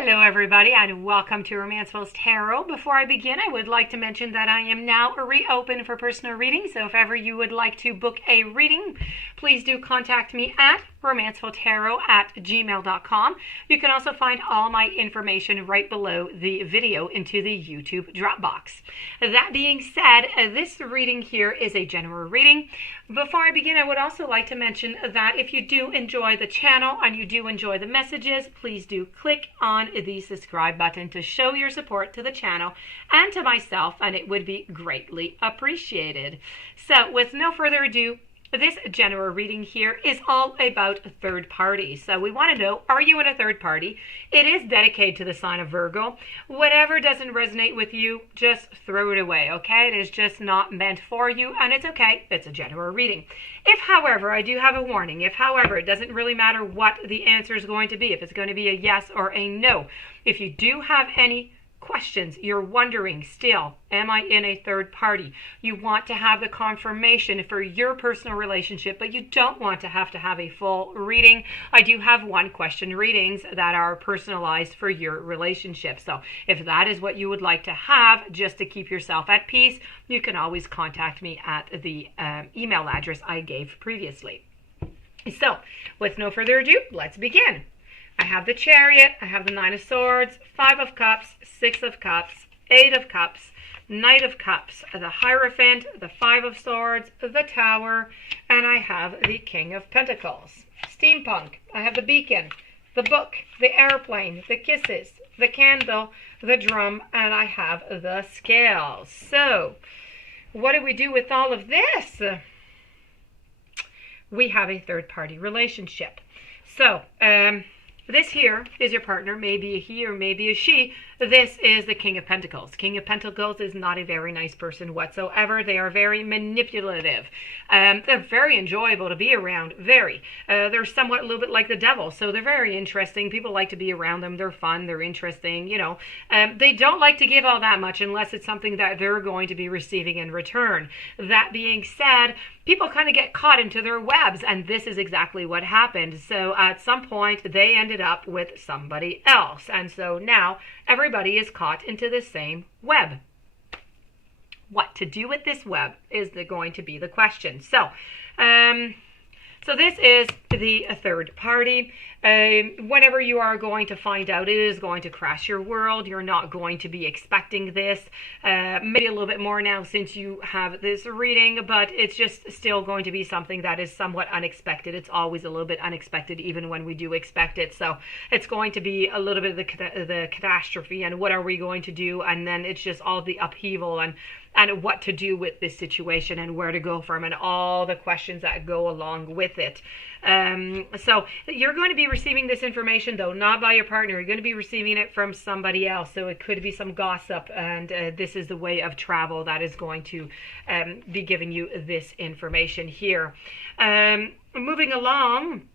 Hello everybody and welcome to Romancefull's Tarot. Before I begin, I would like to mention that I am now reopened for personal readings, so if ever you would like to book a reading, please do contact me at romancefulltarot@gmail.com. You can also find all my information right below the video into the YouTube drop box. That being said, this reading here is a general reading. Before I begin, I would also like to mention that if you do enjoy the channel and you do enjoy the messages, please do click on the subscribe button to show your support to the channel and to myself, and it would be greatly appreciated. So with no further ado, this general reading here is all about third parties. So we want to know, are you in a third party? It is dedicated to the sign of Virgo. Whatever doesn't resonate with you, just throw it away, okay? It is just not meant for you, and it's okay. It's a general reading. If, however, I do have a warning, if, however, it doesn't really matter what the answer is going to be, if it's going to be a yes or a no, if you do have any questions, you're wondering still, am I in a third party? You want to have the confirmation for your personal relationship, but you don't want to have a full reading. I do have one question readings that are personalized for your relationship. So if that is what you would like to have, just to keep yourself at peace, you can always contact me at the email address I gave previously. So with no further ado, let's begin. I have the Chariot, I have the Nine of Swords, Five of Cups, Six of Cups, Eight of Cups, Knight of Cups, the Hierophant, the Five of Swords, the Tower, and I have the King of Pentacles. Steampunk, I have the Beacon, the Book, the Airplane, the Kisses, the Candle, the Drum, and I have the Scales. So, what do we do with all of this? We have a third-party relationship. So, this here is your partner, maybe a he or maybe a she. This is the King of Pentacles. King of Pentacles is not a very nice person whatsoever. They are very manipulative. They're very enjoyable to be around, very. They're somewhat a little bit like the devil, so they're very interesting. People like to be around them. They're fun. They're interesting, you know. They don't like to give all that much unless it's something that they're going to be receiving in return. That being said, people kind of get caught into their webs, and this is exactly what happened. So at some point, they ended up with somebody else, and so now everybody is caught into the same web. What to do with this web is going to be the question. So this is the third party. Whenever you are going to find out, it is going to crash your world. You're not going to be expecting this. Maybe a little bit more now since you have this reading, but it's just still going to be something that is somewhat unexpected. It's always a little bit unexpected, even when we do expect it. So it's going to be a little bit of the catastrophe and what are we going to do? And then it's just all the upheaval and what to do with this situation and where to go from and all the questions that go along with it. So you're going to be receiving this information, though, not by your partner. You're going to be receiving it from somebody else. So it could be some gossip, and this is the way of travel that is going to be giving you this information here. Moving along,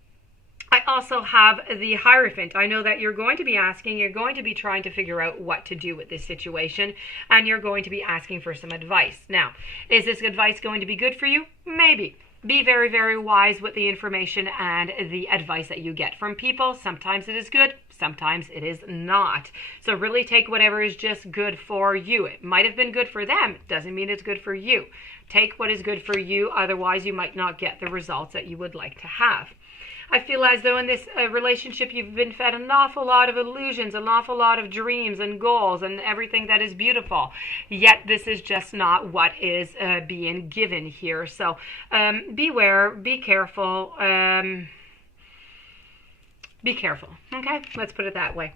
I also have the Hierophant. I know that you're going to be asking, you're going to be trying to figure out what to do with this situation, and you're going to be asking for some advice. Now, is this advice going to be good for you? Maybe. Be very, very wise with the information and the advice that you get from people. Sometimes it is good, sometimes it is not. So really take whatever is just good for you. It might have been good for them, doesn't mean it's good for you. Take what is good for you, otherwise you might not get the results that you would like to have. I feel as though in this relationship you've been fed an awful lot of illusions, an awful lot of dreams and goals and everything that is beautiful. Yet this is just not what is being given here. So beware, be careful. Be careful. Okay, let's put it that way.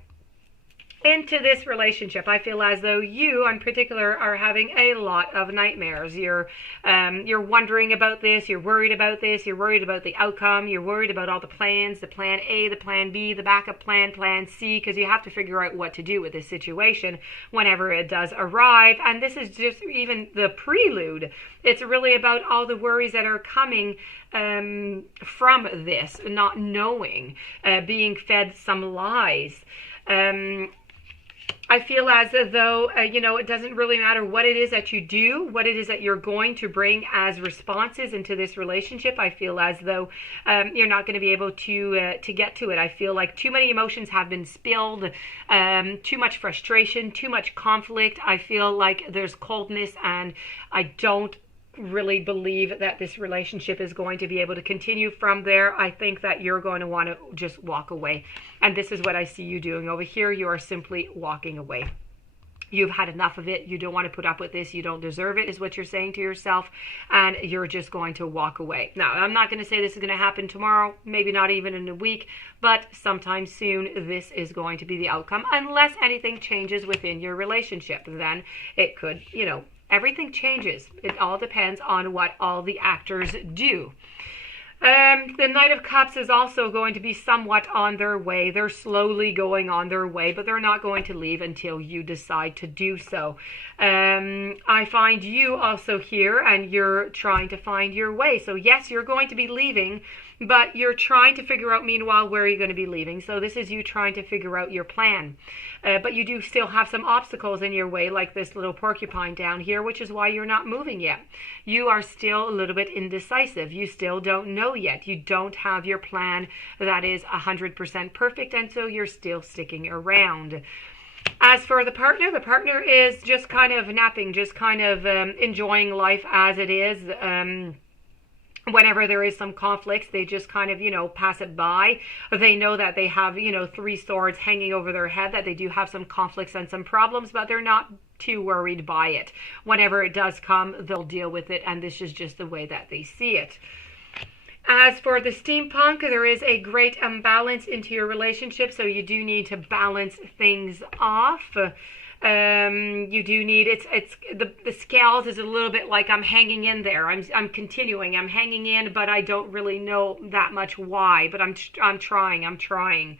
Into this relationship, I feel as though you in particular are having a lot of nightmares. You're wondering about this, you're worried about this, you're worried about the outcome, you're worried about all the plans, the plan A, the plan B, the backup plan, plan C, because you have to figure out what to do with this situation whenever it does arrive. And this is just even the prelude. It's really about all the worries that are coming from this, not knowing, being fed some lies. I feel as though, it doesn't really matter what it is that you do, what it is that you're going to bring as responses into this relationship. I feel as though you're not going to be able to get to it. I feel like too many emotions have been spilled, too much frustration, too much conflict. I feel like there's coldness, and I don't really believe that this relationship is going to be able to continue from there. I think that you're going to want to just walk away. And this is what I see you doing over here. You are simply walking away. You've had enough of it. You don't want to put up with this. You don't deserve it, is what you're saying to yourself. And you're just going to walk away. Now, I'm not going to say this is going to happen tomorrow, maybe not even in a week, but sometime soon this is going to be the outcome. Unless anything changes within your relationship, then it could, everything changes. It all depends on what all the actors do. The Knight of Cups is also going to be somewhat on their way. They're slowly going on their way, but they're not going to leave until you decide to do so. I find you also here, and you're trying to find your way. So yes, you're going to be leaving, but you're trying to figure out, meanwhile, where you're going to be leaving. So this is you trying to figure out your plan. But you do still have some obstacles in your way, like this little porcupine down here, which is why you're not moving yet. You are still a little bit indecisive. You still don't know yet. You don't have your plan that is 100% perfect, and so you're still sticking around. As for the partner is just kind of napping, just kind of enjoying life as it is. Whenever there is some conflicts, they just kind of, pass it by. They know that they have, 3 swords hanging over their head, that they do have some conflicts and some problems, but they're not too worried by it. Whenever it does come, they'll deal with it, and this is just the way that they see it. As for the steampunk, there is a great imbalance into your relationship, so you do need to balance things off. You do need, the scales is a little bit like I'm hanging in there. I'm continuing. I'm hanging in, but I don't really know that much why. But I'm trying.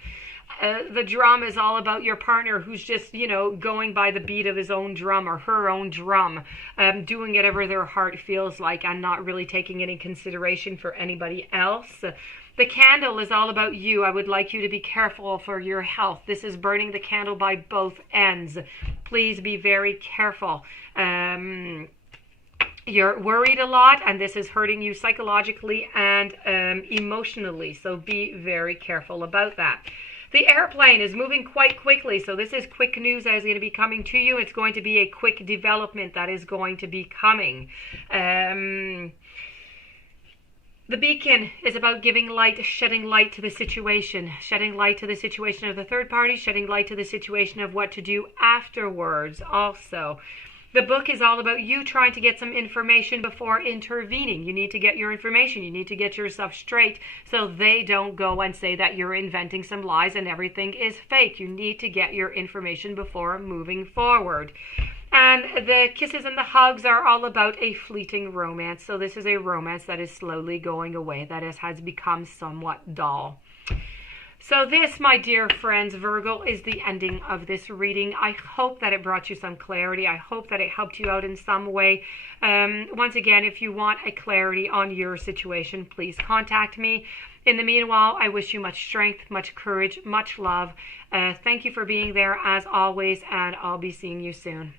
The drum is all about your partner, who's just, going by the beat of his own drum or her own drum, doing whatever their heart feels like and not really taking any consideration for anybody else. The candle is all about you. I would like you to be careful for your health. This is burning the candle by both ends. Please be very careful. You're worried a lot, and this is hurting you psychologically and emotionally. So be very careful about that. The airplane is moving quite quickly, so this is quick news that is going to be coming to you. It's going to be a quick development that is going to be coming. The beacon is about giving light, shedding light to the situation of the third party, shedding light to the situation of what to do afterwards also. The book is all about you trying to get some information before intervening. You need to get your information. You need to get yourself straight so they don't go and say that you're inventing some lies and everything is fake. You need to get your information before moving forward. And the kisses and the hugs are all about a fleeting romance. So this is a romance that is slowly going away, that has become somewhat dull. So this, my dear friends, Virgo, is the ending of this reading. I hope that it brought you some clarity. I hope that it helped you out in some way. Once again, if you want a clarity on your situation, please contact me. In the meanwhile, I wish you much strength, much courage, much love. Thank you for being there as always, and I'll be seeing you soon.